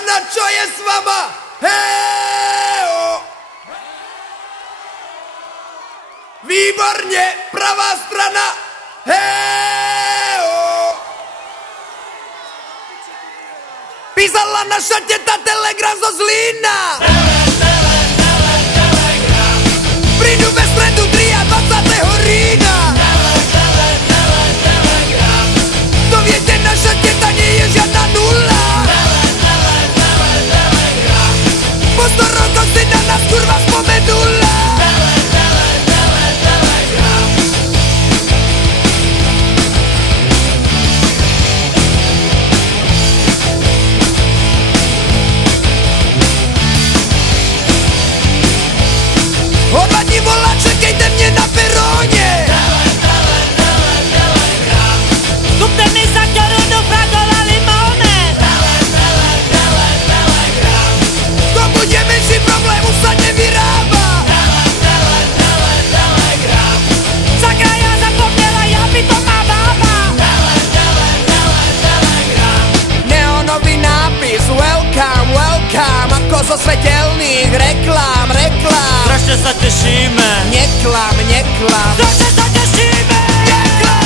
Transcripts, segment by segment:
strana, čo je s vama? Heo! Výborne, pravá strana. Heo! Písala naša teta telegram zo Zlína. Prídu ve stredu 23. října. To viete, naša teta nie je žiadna nula. Po 100 rokov si na nás kurva spomenula. Odvadni volá, čekejte mne na peróne. Kupte mi za korunu fragola limóne. To bude menší problém, už sa nevyrába. Sakra, ja zapomnela, ja by to má bába. Neonový nápis, welcome, welcome, ako zo svetelných reklám. Strašne sa tešíme. Neklam. Strašne sa tešíme. Neklam.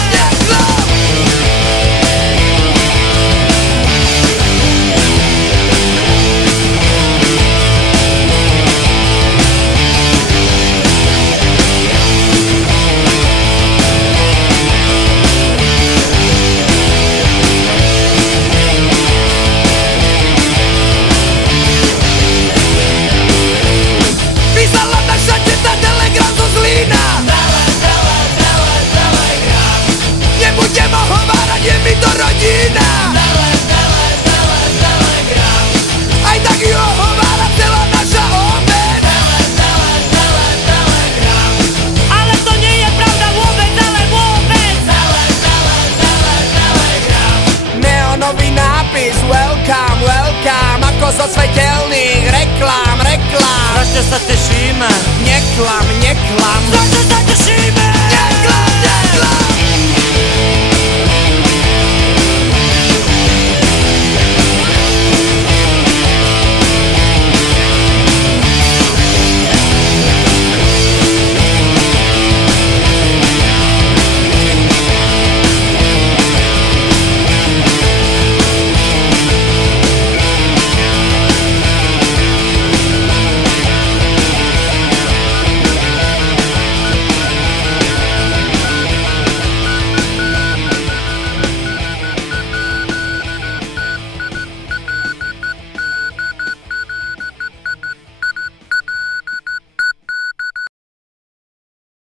Písala naša teta telegram zo Zlína. Nebudem ohovárať, je mi to rodina. Aj tak ju ohovára celá naša obec. Ale to nie je pravda vôbec, ale vôbec. Neonový nápis, welcome, ako zo svetelných reklám. Strašne sa tešíme. Neklam. Strašne sa tešíme.